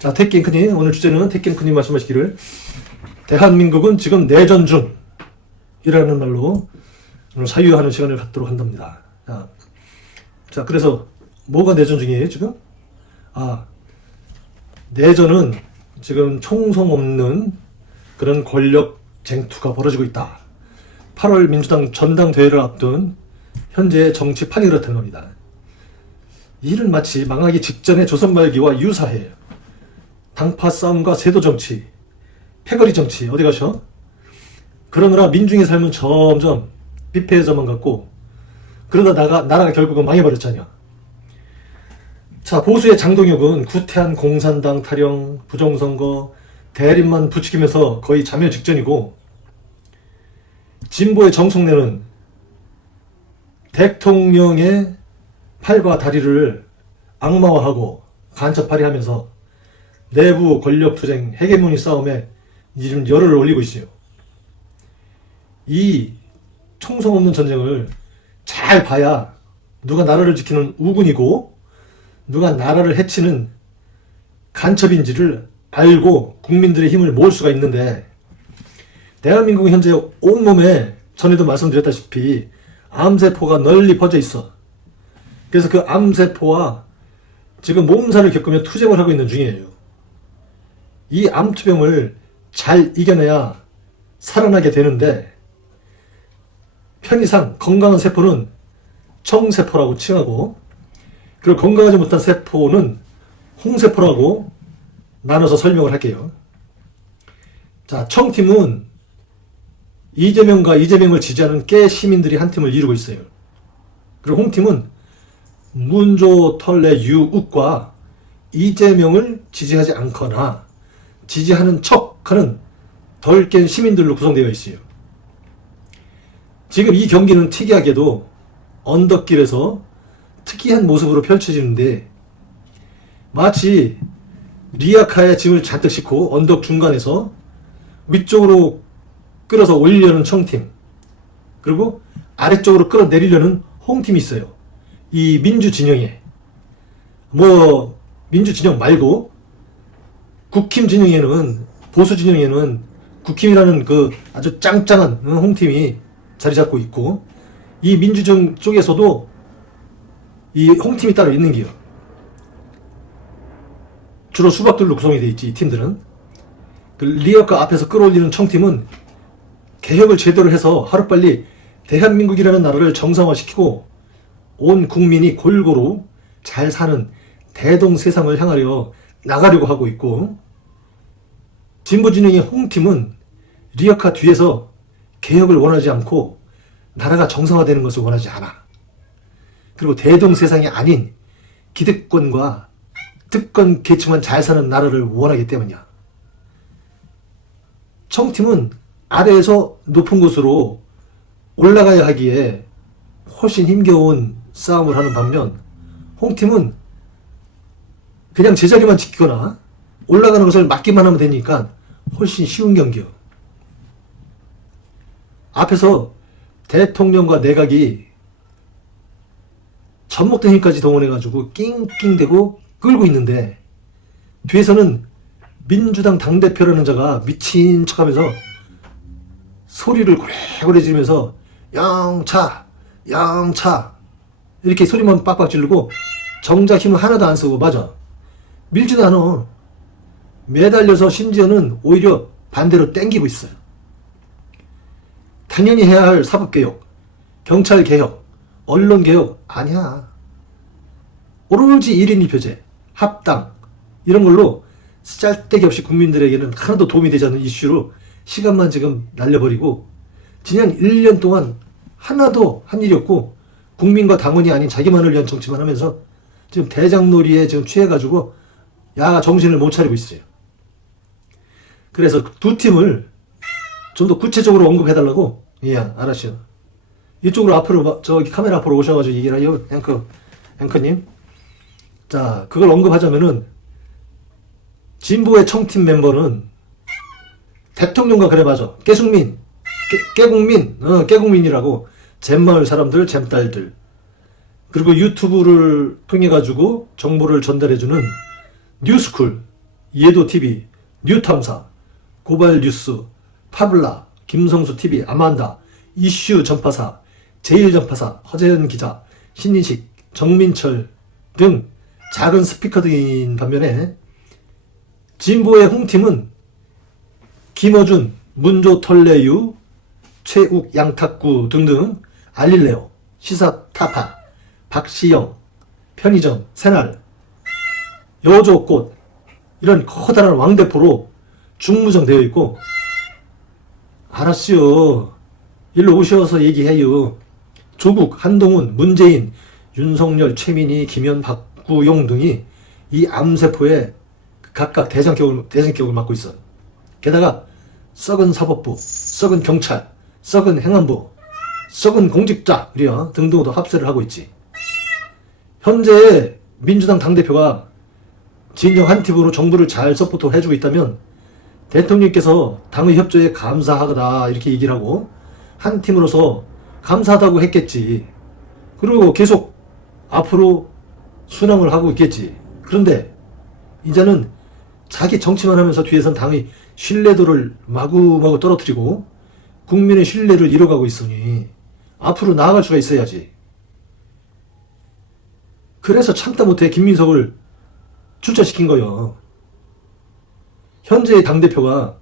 자, 택킹크님, 오늘 주제는 택킹크님 말씀하시기를 대한민국은 지금 내전 중이라는 말로 오늘 사유하는 시간을 갖도록 한답니다. 자, 그래서 뭐가 내전 중이에요, 지금? 내전은 지금 총성 없는 그런 권력 쟁투가 벌어지고 있다. 8월 민주당 전당대회를 앞둔 현재의 정치판이 그렇다는 겁니다. 이는 마치 망하기 직전의 조선 말기와 유사해요. 당파 싸움과 세도 정치, 패거리 정치 어디 가셔? 그러느라 민중의 삶은 점점 피폐해져만 갔고 그러다 나라가 결국은 망해버렸잖아요. 자, 보수의 장동혁은 구태한 공산당 타령, 부정선거, 대립만 부추기면서 거의 자멸 직전이고 진보의 정성래는 대통령의 팔과 다리를 악마화하고 간첩팔이하면서 내부 권력투쟁, 헤게모니 싸움에 이제 좀 열을 올리고 있어요. 이 총성 없는 전쟁을 잘 봐야 누가 나라를 지키는 우군이고 누가 나라를 해치는 간첩인지를 알고 국민들의 힘을 모을 수가 있는데 대한민국은 현재 온몸에 전에도 말씀드렸다시피 암세포가 널리 퍼져 있어. 그래서 그 암세포와 지금 몸살을 겪으며 투쟁을 하고 있는 중이에요. 이 암투병을 잘 이겨내야 살아나게 되는데 편의상 건강한 세포는 청세포라고 칭하고 그리고 건강하지 못한 세포는 홍세포라고 나눠서 설명을 할게요. 자, 청팀은 이재명과 이재명을 지지하는 깨 시민들이 한 팀을 이루고 있어요. 그리고 홍팀은 문조, 털레, 유욱과 이재명을 지지하지 않거나 지지하는 척하는 덜 깬 시민들로 구성되어 있어요. 지금 이 경기는 특이하게도 언덕길에서 특이한 모습으로 펼쳐지는데 마치 리아카에 짐을 잔뜩 싣고 언덕 중간에서 위쪽으로 끌어서 올리려는 청팀 그리고 아래쪽으로 끌어내리려는 홍팀이 있어요. 이 민주진영에 민주진영 말고 국힘 진영에는 보수 진영에는 국힘이라는 그 아주 짱짱한 홍팀이 자리 잡고 있고 이 민주정 쪽에서도 이 홍팀이 따로 있는 게요. 주로 수박들로 구성이 되어 있지 이 팀들은. 그 리어카 앞에서 끌어올리는 청팀은 개혁을 제대로 해서 하루빨리 대한민국이라는 나라를 정상화시키고 온 국민이 골고루 잘 사는 대동세상을 향하려 나가려고 하고 있고 진보진영의 홍팀은 리어카 뒤에서 개혁을 원하지 않고 나라가 정상화되는 것을 원하지 않아. 그리고 대동세상이 아닌 기득권과 특권 계층만 잘 사는 나라를 원하기 때문이야. 청팀은 아래에서 높은 곳으로 올라가야 하기에 훨씬 힘겨운 싸움을 하는 반면 홍팀은 그냥 제자리만 지키거나 올라가는 것을 막기만 하면 되니까 훨씬 쉬운 경기요. 앞에서 대통령과 내각이 젖먹던 힘까지 동원해가지고 낑낑대고 끌고 있는데 뒤에서는 민주당 당대표라는 자가 미친 척하면서 소리를 고래고래 지르면서 영차 영차 이렇게 소리만 빡빡 지르고 정작 힘을 하나도 안 쓰고 맞아 밀지도 않아. 매달려서 심지어는 오히려 반대로 땡기고 있어요. 당연히 해야 할 사법개혁, 경찰개혁, 언론개혁 아니야. 오로지 1인 1표제, 합당 이런 걸로 쓸데기 없이 국민들에게는 하나도 도움이 되지 않는 이슈로 시간만 지금 날려버리고 지난 1년 동안 하나도 한 일이 없고 국민과 당원이 아닌 자기만을 위한 정치만 하면서 지금 대장놀이에 지금 취해가지고 야가 정신을 못 차리고 있어요. 그래서 두 팀을 좀 더 구체적으로 언급해달라고. 예, 알았어요. 이쪽으로 앞으로 저기 카메라 앞으로 오셔가지고 얘기를 해요. 앵커님. 자, 그걸 언급하자면은 진보의 청팀 멤버는 대통령과 그래 맞아. 깨숙민, 깨국민이라고 잼마을 사람들, 잼딸들 그리고 유튜브를 통해 가지고 정보를 전달해주는 뉴스쿨 예도TV, 뉴탐사, 고발뉴스, 파블라, 김성수TV, 아만다, 이슈 전파사, 제일전파사, 허재현 기자, 신인식, 정민철 등 작은 스피커들인 반면에 진보의 홍팀은 김어준, 문조 털레유, 최욱 양탁구 등등 알릴레오, 시사타파, 박시영, 편의점, 새날, 여조꽃 이런 커다란 왕대포로 중무정되어 있고, 알았어요. 일로 오셔서 얘기해요. 조국, 한동훈, 문재인, 윤석열, 최민희, 김현, 박구용 등이 이 암세포에 각각 대장격을 맡고 있어. 게다가 썩은 사법부, 썩은 경찰, 썩은 행안부, 썩은 공직자 등등도 합세를 하고 있지. 현재 민주당 당대표가 진정 한 팀으로 정부를 잘 서포트 해주고 있다면 대통령께서 당의 협조에 감사하다 이렇게 얘기를 하고 한 팀으로서 감사하다고 했겠지. 그리고 계속 앞으로 순항을 하고 있겠지. 그런데 이제는 자기 정치만 하면서 뒤에선 당의 신뢰도를 마구마구 떨어뜨리고 국민의 신뢰를 잃어가고 있으니 앞으로 나아갈 수가 있어야지. 그래서 참다 못해 김민석을 출처시킨 거예요. 현재의 당대표가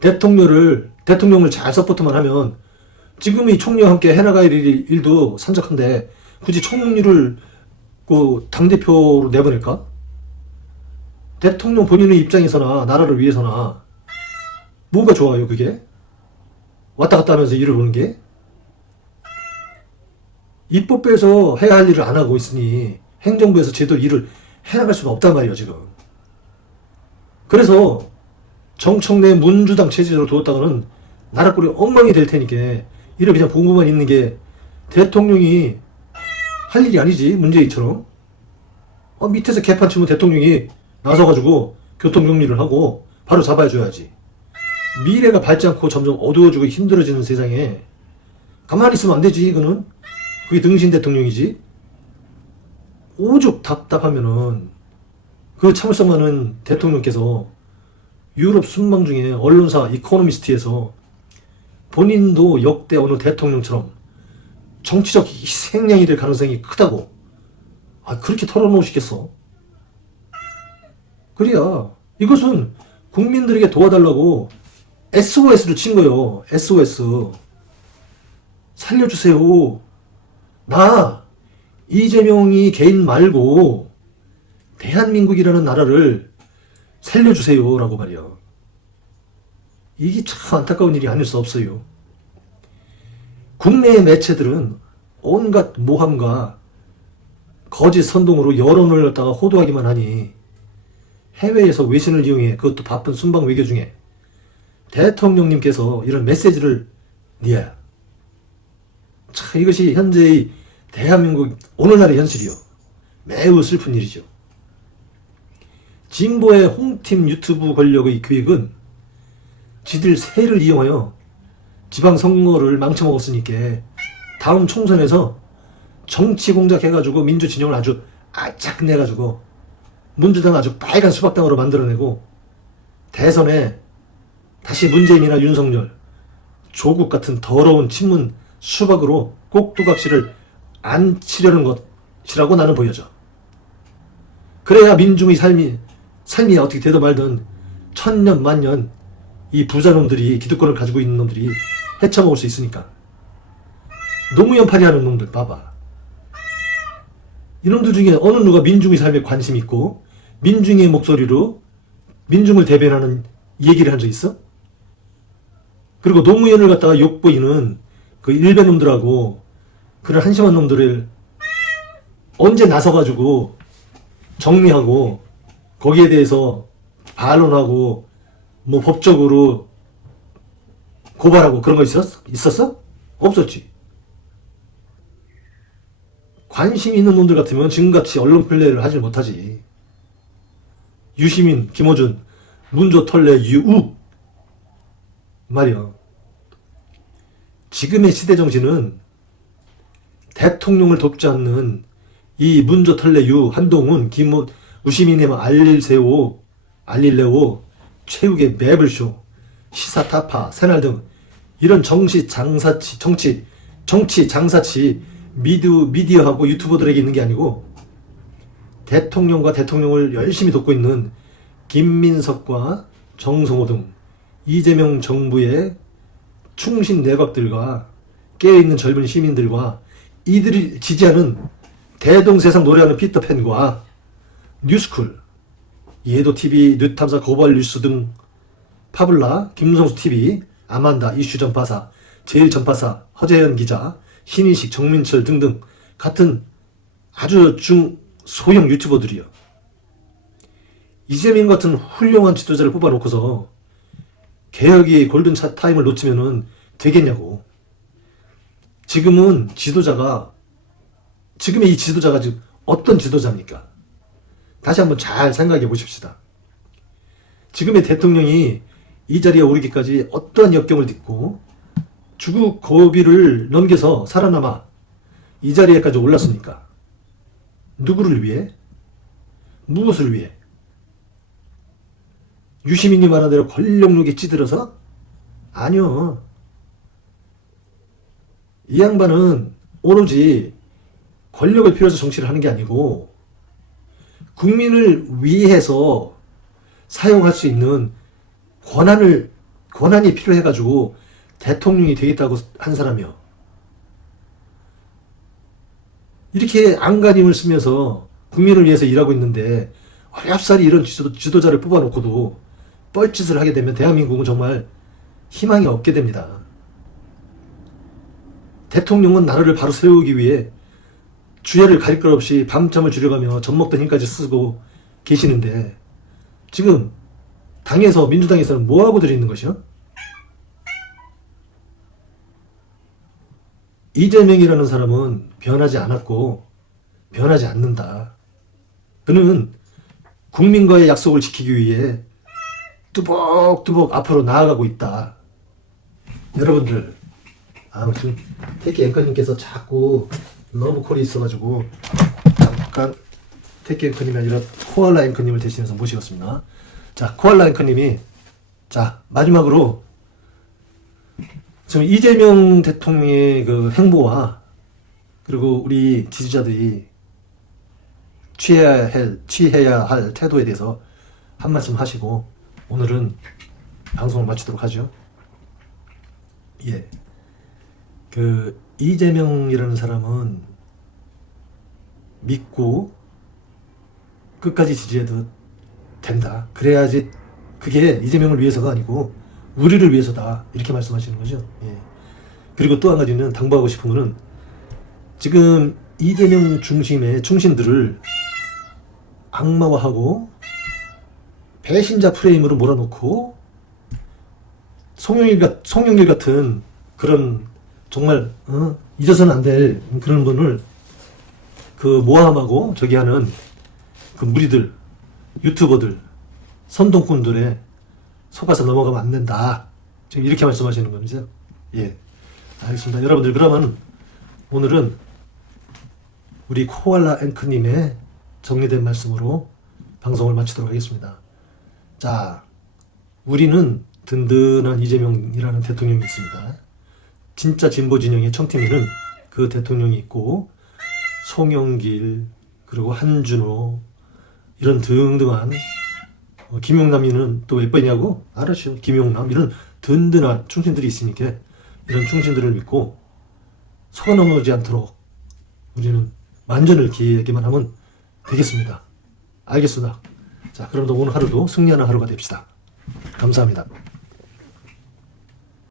대통령을 잘 서포트만 하면 지금의 총리와 함께 해나갈 일도 산적한데 굳이 총리를 당대표로 내보낼까? 대통령 본인의 입장에서나 나라를 위해서나 뭐가 좋아요 그게? 왔다 갔다 하면서 일을 보는 게? 입법부에서 해야 할 일을 안 하고 있으니 행정부에서 제대로 일을 해나갈 수가 없단 말이에요 지금. 그래서 정청래 민주당 체제로 두었다가는 나라꼴이 엉망이 될 테니까 이를 그냥 보고만 있는 게 대통령이 할 일이 아니지. 문재인처럼 밑에서 개판 치면 대통령이 나서가지고 교통정리를 하고 바로 잡아줘야지. 미래가 밝지 않고 점점 어두워지고 힘들어지는 세상에 가만히 있으면 안 되지. 이거는 그게 등신 대통령이지. 오죽 답답하면은 그 참을성 많은 대통령께서 유럽 순방 중에 언론사 이코노미스트에서 본인도 역대 어느 대통령처럼 정치적 희생양이 될 가능성이 크다고 그렇게 털어놓으시겠어? 그래야 이것은 국민들에게 도와달라고 SOS를 친 거예요. SOS. 살려주세요. 나 이재명이 개인 말고 대한민국이라는 나라를 살려주세요 라고 말이야. 이게 참 안타까운 일이 아닐 수 없어요. 국내의 매체들은 온갖 모함과 거짓 선동으로 여론을 갖다가 호도하기만 하니 해외에서 외신을 이용해 그것도 바쁜 순방 외교 중에 대통령님께서 이런 메시지를 참 이것이 현재의 대한민국 오늘날의 현실이요. 매우 슬픈 일이죠. 진보의 홍팀 유튜브 권력의 계획은 지들 세를 이용하여 지방선거를 망쳐먹었으니까 다음 총선에서 정치 공작해가지고 민주진영을 아주 아짝 내가지고 민주당 아주 빨간 수박당으로 만들어내고 대선에 다시 문재인이나 윤석열, 조국 같은 더러운 친문 수박으로 꼭두각시를 안 치려는 것이라고 나는 보여져. 그래야 민중의 삶이 어떻게 되든 말든 천년 만년 이 부자놈들이 기득권을 가지고 있는 놈들이 헤쳐먹을 수 있으니까. 노무현팔이 하는 놈들 봐봐. 이놈들 중에 어느 누가 민중의 삶에 관심 있고 민중의 목소리로 민중을 대변하는 얘기를 한 적 있어? 그리고 노무현을 갖다가 욕보이는 그 일베 놈들하고 그런 한심한 놈들을 언제 나서가지고 정리하고 거기에 대해서 반론하고 뭐 법적으로 고발하고 그런 거 있었어? 없었지. 관심 있는 놈들 같으면 지금같이 언론 플레이를 하질 못하지. 유시민, 김어준, 문조 털레, 유우 말이야. 지금의 시대 정신은 대통령을 돕지 않는 이 문조 털레, 유, 한동훈, 우시민의 알릴세오 알릴레오, 최욱의 매블쇼, 시사타파, 새날 등 이런 정치 장사치 미디어하고 유튜버들에게 있는 게 아니고 대통령과 대통령을 열심히 돕고 있는 김민석과 정성호 등 이재명 정부의 충신 내각들과 깨어있는 젊은 시민들과 이들이 지지하는 대동세상 노래하는 피터팬과 뉴스쿨, 예도TV, 뉴탐사, 고발뉴스 등 파블라, 김성수TV, 아만다, 이슈전파사, 제일전파사, 허재현 기자, 신인식, 정민철 등등 같은 아주 소형 유튜버들이요. 이재명 같은 훌륭한 지도자를 뽑아놓고서 개혁이 골든 타임을 놓치면은 되겠냐고. 지금의 이 지도자가 지금 어떤 지도자입니까? 다시 한번 잘 생각해 보십시다. 지금의 대통령이 이 자리에 오르기까지 어떠한 역경을 딛고 주국 고비를 넘겨서 살아남아 이 자리에까지 올랐습니까? 누구를 위해? 무엇을 위해? 유시민이 말한 대로 권력욕에 찌들어서? 아니요. 이 양반은 오로지 권력을 필요해서 정치를 하는 게 아니고 국민을 위해서 사용할 수 있는 권한이 필요해가지고 대통령이 되겠다고 한 사람이요. 이렇게 안간힘을 쓰면서 국민을 위해서 일하고 있는데 어렵사리 이런 지도자를 뽑아놓고도 뻘짓을 하게 되면 대한민국은 정말 희망이 없게 됩니다. 대통령은 나라를 바로 세우기 위해 주야를 가릴 것 없이 밤잠을 줄여가며 젖먹던 힘까지 쓰고 계시는데 지금 당에서 민주당에서는 뭐하고들 있는 것이요? 이재명이라는 사람은 변하지 않았고 변하지 않는다. 그는 국민과의 약속을 지키기 위해 뚜벅뚜벅 앞으로 나아가고 있다. 여러분들, 지금 태키 앵커님께서 자꾸 러브콜이 있어가지고 잠깐 태키 앵커님이 아니라 코알라 앵커님을 대신해서 모시겠습니다. 자, 코알라 앵커님이 마지막으로 지금 이재명 대통령의 그 행보와 그리고 우리 지지자들이 취해야 할 태도에 대해서 한 말씀 하시고 오늘은 방송을 마치도록 하죠. 예. 그 이재명이라는 사람은 믿고 끝까지 지지해도 된다. 그래야지 그게 이재명을 위해서가 아니고 우리를 위해서다. 이렇게 말씀하시는 거죠. 예. 그리고 또 한 가지는 당부하고 싶은 거는 지금 이재명 중심의 충신들을 악마화하고 배신자 프레임으로 몰아놓고 송영길 같은 그런 정말 잊어서는 안 될 그런 분을 그 모함하고 저기 하는 그 무리들, 유튜버들, 선동꾼들의 속아서 넘어가면 안 된다. 지금 이렇게 말씀하시는 거죠. 예, 알겠습니다. 여러분들, 그러면 오늘은 우리 코알라 앵커님의 정리된 말씀으로 방송을 마치도록 하겠습니다. 자, 우리는 든든한 이재명이라는 대통령이 있습니다. 진짜 진보 진영의 청팀에는 그 대통령이 있고 송영길 그리고 한준호 이런 등등한 김용남이는 또 몇 번이냐고? 알았죠. 김용남 이런 든든한 충신들이 있으니까 이런 충신들을 믿고 속아 넘어오지 않도록 우리는 만전을 기하기만 하면 되겠습니다. 알겠습니다. 자, 그럼 오늘 하루도 승리하는 하루가 됩시다. 감사합니다.